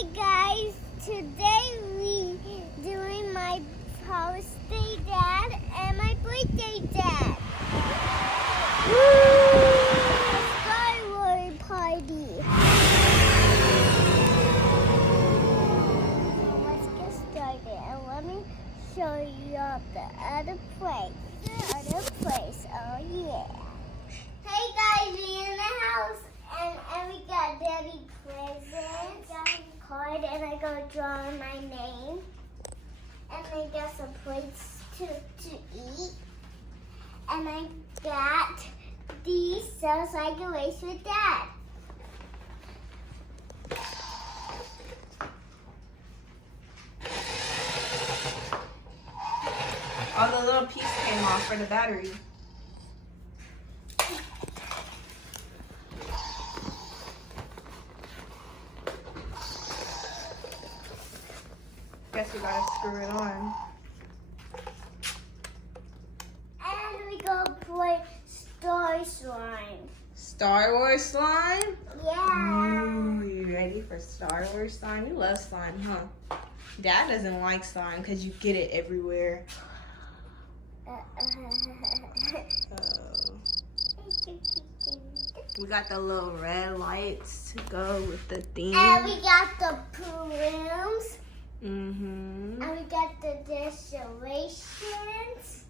Hey guys, today we doing my birthday dad and my birthday dad. Skyward party. So let's get started and let me show you the other place. Oh yeah. Hey guys, we in the house and we got daddy presents. Got a card and I go draw my name. And I got some plates to eat. And I got these so I can race with Dad. Oh, the little piece came off for the battery. Guess we gotta screw it on. And we go play Star Slime. Star Wars slime? Yeah. Ooh, you ready for Star Wars slime? You love slime, huh? Dad doesn't like slime because you get it everywhere. We got the little red lights to go with the theme. And we got the rooms. Mm-hmm. And we got the decorations.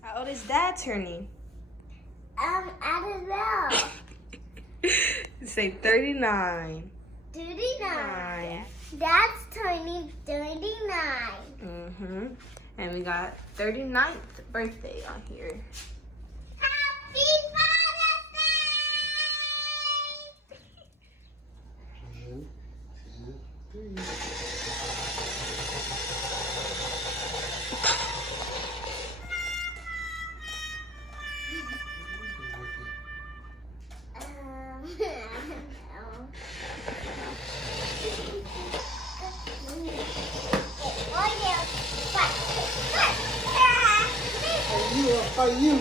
How old is Dad turning? I don't know. Say 39. 39. That's turning 39. Mm-hmm. And we got 39th birthday on here. Happy Father's Day! 1, 2, 3. Are you?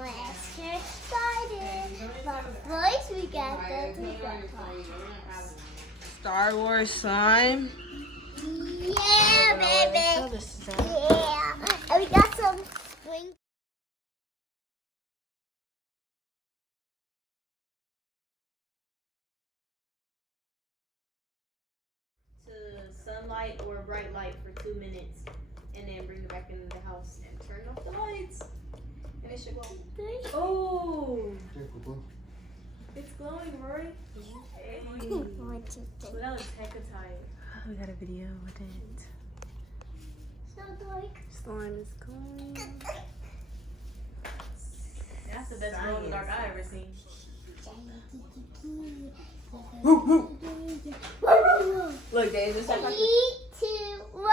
Let's get started. But first we got the Star Wars slime. Yeah, baby. Yeah. And we got some spring. To sunlight or bright light for 2 minutes, and then bring it back into the house and turn off the lights. And it should go. Oh, it's glowing, Rory. Hey. Well, that was hecka tight. We got a video with it. So like. Slime is glowing. That's the best glow in the dark I ever seen. Look, Dave, just like 3, 2, 1.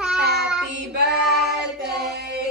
Happy birthday